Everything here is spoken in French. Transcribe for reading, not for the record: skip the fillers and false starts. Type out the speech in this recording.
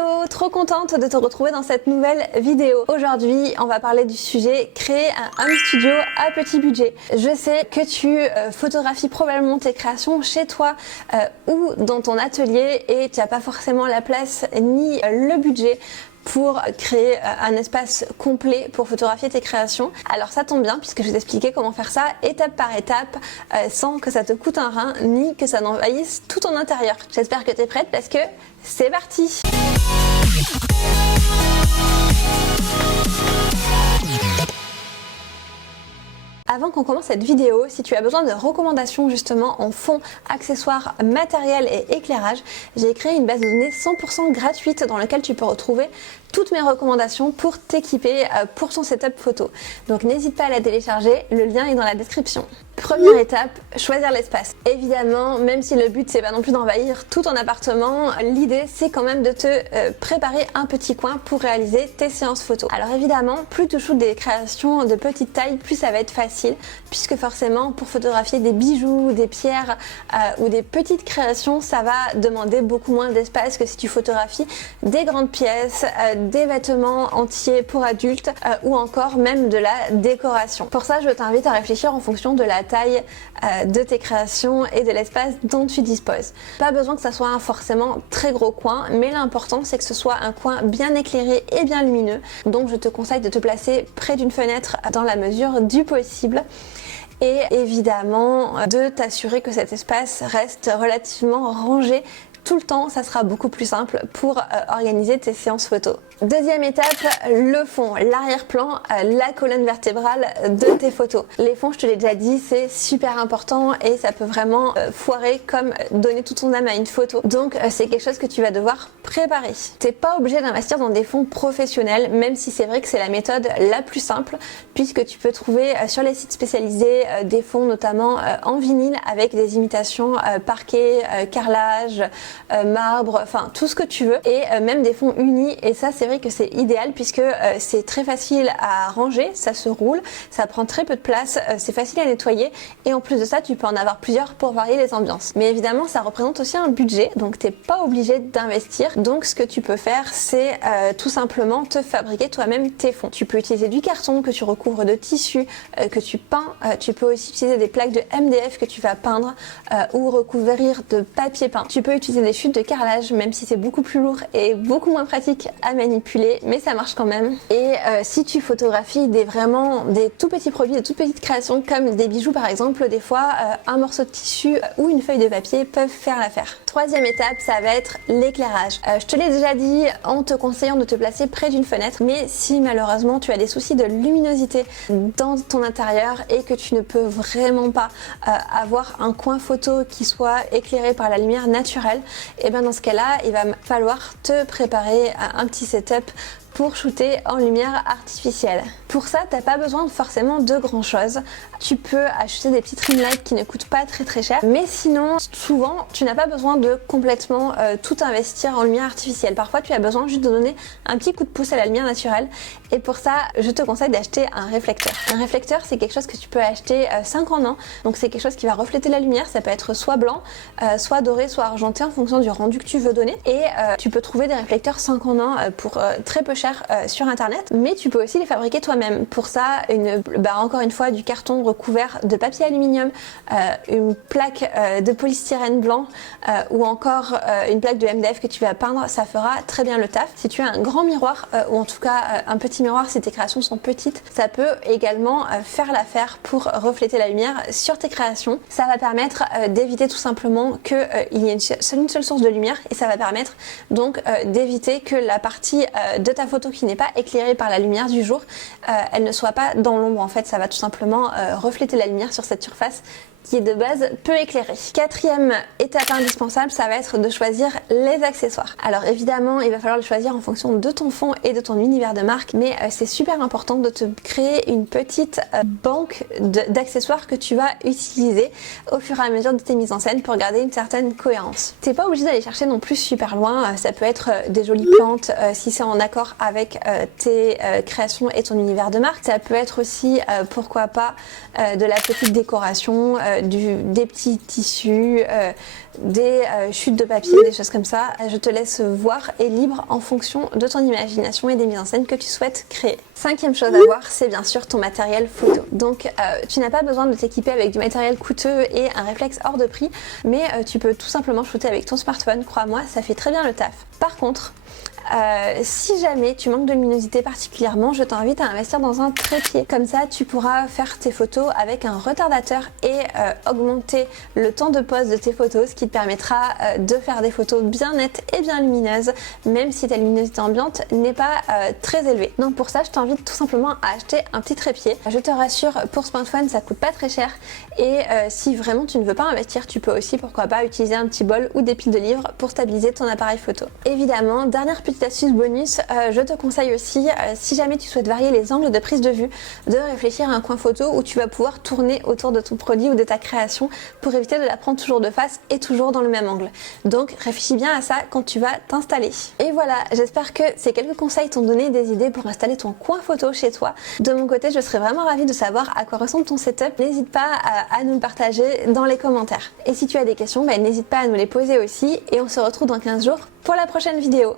Hello, trop contente de te retrouver dans cette nouvelle vidéo. Aujourd'hui, on va parler du sujet créer un home studio à petit budget. Je sais que tu photographies probablement tes créations chez toi ou dans ton atelier et tu n'as pas forcément la place ni le budget pour créer un espace complet pour photographier tes créations. Alors ça tombe bien puisque je vais t'expliquer comment faire ça étape par étape sans que ça te coûte un rein ni que ça n'envahisse tout ton intérieur. J'espère que tu es prête parce que c'est parti! Avant qu'on commence cette vidéo, si tu as besoin de recommandations justement en fond, accessoires, matériel et éclairage, j'ai créé une base de données 100% gratuite dans laquelle tu peux retrouver toutes mes recommandations pour t'équiper pour ton setup photo. Donc n'hésite pas à la télécharger, le lien est dans la description. Première étape, choisir l'espace. Évidemment, même si le but c'est pas non plus d'envahir tout ton appartement, l'idée c'est quand même de te préparer un petit coin pour réaliser tes séances photo. Alors évidemment, plus tu shootes des créations de petite taille, plus ça va être facile, puisque forcément pour photographier des bijoux, des pierres ou des petites créations, ça va demander beaucoup moins d'espace que si tu photographies des grandes pièces, des vêtements entiers pour adultes ou encore même de la décoration. Pour ça, je t'invite à réfléchir en fonction de la taille de tes créations et de l'espace dont tu disposes. Pas besoin que ça soit un forcément très gros coin, mais l'important c'est que ce soit un coin bien éclairé et bien lumineux. Donc je te conseille de te placer près d'une fenêtre dans la mesure du possible. Et évidemment de t'assurer que cet espace reste relativement rangé tout le temps, ça sera beaucoup plus simple pour organiser tes séances photos. Deuxième étape, le fond, l'arrière-plan, la colonne vertébrale de tes photos. Les fonds, je te l'ai déjà dit, c'est super important et ça peut vraiment foirer comme donner toute ton âme à une photo. Donc c'est quelque chose que tu vas devoir préparer. T'es pas obligé d'investir dans des fonds professionnels, même si c'est vrai que c'est la méthode la plus simple, puisque tu peux trouver sur les sites spécialisés des fonds notamment en vinyle avec des imitations parquet, carrelage, marbre, enfin tout ce que tu veux et même des fonds unis, et ça c'est vrai que c'est idéal puisque c'est très facile à ranger, ça se roule, ça prend très peu de place, c'est facile à nettoyer et en plus de ça tu peux en avoir plusieurs pour varier les ambiances. Mais évidemment ça représente aussi un budget, donc t'es pas obligé d'investir, donc ce que tu peux faire c'est tout simplement te fabriquer toi-même tes fonds. Tu peux utiliser du carton que tu recouvres de tissu, que tu peins, tu peux aussi utiliser des plaques de MDF que tu vas peindre ou recouvrir de papier peint. Tu peux utiliser des chutes de carrelage, même si c'est beaucoup plus lourd et beaucoup moins pratique à manipuler, mais ça marche quand même. Et si tu photographies vraiment des tout petits produits, des toutes petites créations comme des bijoux par exemple, des fois un morceau de tissu ou une feuille de papier peuvent faire l'affaire. Troisième étape, ça va être l'éclairage. Je te l'ai déjà dit en te conseillant de te placer près d'une fenêtre, mais si malheureusement tu as des soucis de luminosité dans ton intérieur et que tu ne peux vraiment pas avoir un coin photo qui soit éclairé par la lumière naturelle, et bien dans ce cas-là, il va falloir te préparer un petit setup pour shooter en lumière artificielle. Pour ça, t'as pas besoin forcément de grand chose. Tu peux acheter des petites ring lights qui ne coûtent pas très cher, mais sinon, souvent, tu n'as pas besoin de complètement tout investir en lumière artificielle. Parfois, tu as besoin juste de donner un petit coup de pouce à la lumière naturelle, et pour ça, je te conseille d'acheter un réflecteur. Un réflecteur, c'est quelque chose que tu peux acheter 5 en 1, donc c'est quelque chose qui va refléter la lumière, ça peut être soit blanc, soit doré, soit argenté en fonction du rendu que tu veux donner, et tu peux trouver des réflecteurs 5 en 1 pour très peu cher sur internet, mais tu peux aussi les fabriquer toi-même. Pour ça, encore une fois, du carton recouvert de papier aluminium, une plaque de polystyrène blanc ou encore une plaque de MDF que tu vas peindre, ça fera très bien le taf. Si tu as un grand miroir ou en tout cas un petit miroir si tes créations sont petites, ça peut également faire l'affaire pour refléter la lumière sur tes créations. Ça va permettre d'éviter tout simplement qu'il y ait une seule source de lumière, et ça va permettre donc d'éviter que la partie de ta photo qui n'est pas éclairée par la lumière du jour, elle ne soit pas dans l'ombre. En fait, ça va tout simplement refléter la lumière sur cette surface qui est de base peu éclairée. Quatrième étape indispensable, ça va être de choisir les accessoires. Alors évidemment, il va falloir le choisir en fonction de ton fond et de ton univers de marque, mais c'est super important de te créer une petite banque d'accessoires que tu vas utiliser au fur et à mesure de tes mises en scène pour garder une certaine cohérence. T'es pas obligé d'aller chercher non plus super loin, ça peut être des jolies plantes si c'est en accord avec tes créations et ton univers de marque. Ça peut être aussi, pourquoi pas, de la petite décoration, des petits tissus, des chutes de papier, des choses comme ça. Je te laisse voir et libre en fonction de ton imagination et des mises en scène que tu souhaites créer. Cinquième chose à voir, c'est bien sûr ton matériel photo. Donc tu n'as pas besoin de t'équiper avec du matériel coûteux et un réflexe hors de prix, mais tu peux tout simplement shooter avec ton smartphone, crois-moi, ça fait très bien le taf. Par contre, si jamais tu manques de luminosité particulièrement, je t'invite à investir dans un trépied. Comme ça, tu pourras faire tes photos avec un retardateur et augmenter le temps de pose de tes photos, ce qui te permettra de faire des photos bien nettes et bien lumineuses, même si ta luminosité ambiante n'est pas très élevée. Donc pour ça, je t'invite tout simplement à acheter un petit trépied. Je te rassure, pour smartphone, ça coûte pas très cher et si vraiment tu ne veux pas investir, tu peux aussi, pourquoi pas, utiliser un petit bol ou des piles de livres pour stabiliser ton appareil photo. Évidemment, dernière petite astuce bonus, je te conseille aussi, si jamais tu souhaites varier les angles de prise de vue, de réfléchir à un coin photo où tu vas pouvoir tourner autour de ton produit ou de ta création pour éviter de la prendre toujours de face et toujours dans le même angle. Donc réfléchis bien à ça quand tu vas t'installer. Et voilà, j'espère que ces quelques conseils t'ont donné des idées pour installer ton coin photo chez toi. De mon côté, je serais vraiment ravie de savoir à quoi ressemble ton setup. N'hésite pas à nous le partager dans les commentaires. Et si tu as des questions, n'hésite pas à nous les poser aussi et on se retrouve dans 15 jours pour la prochaine vidéo.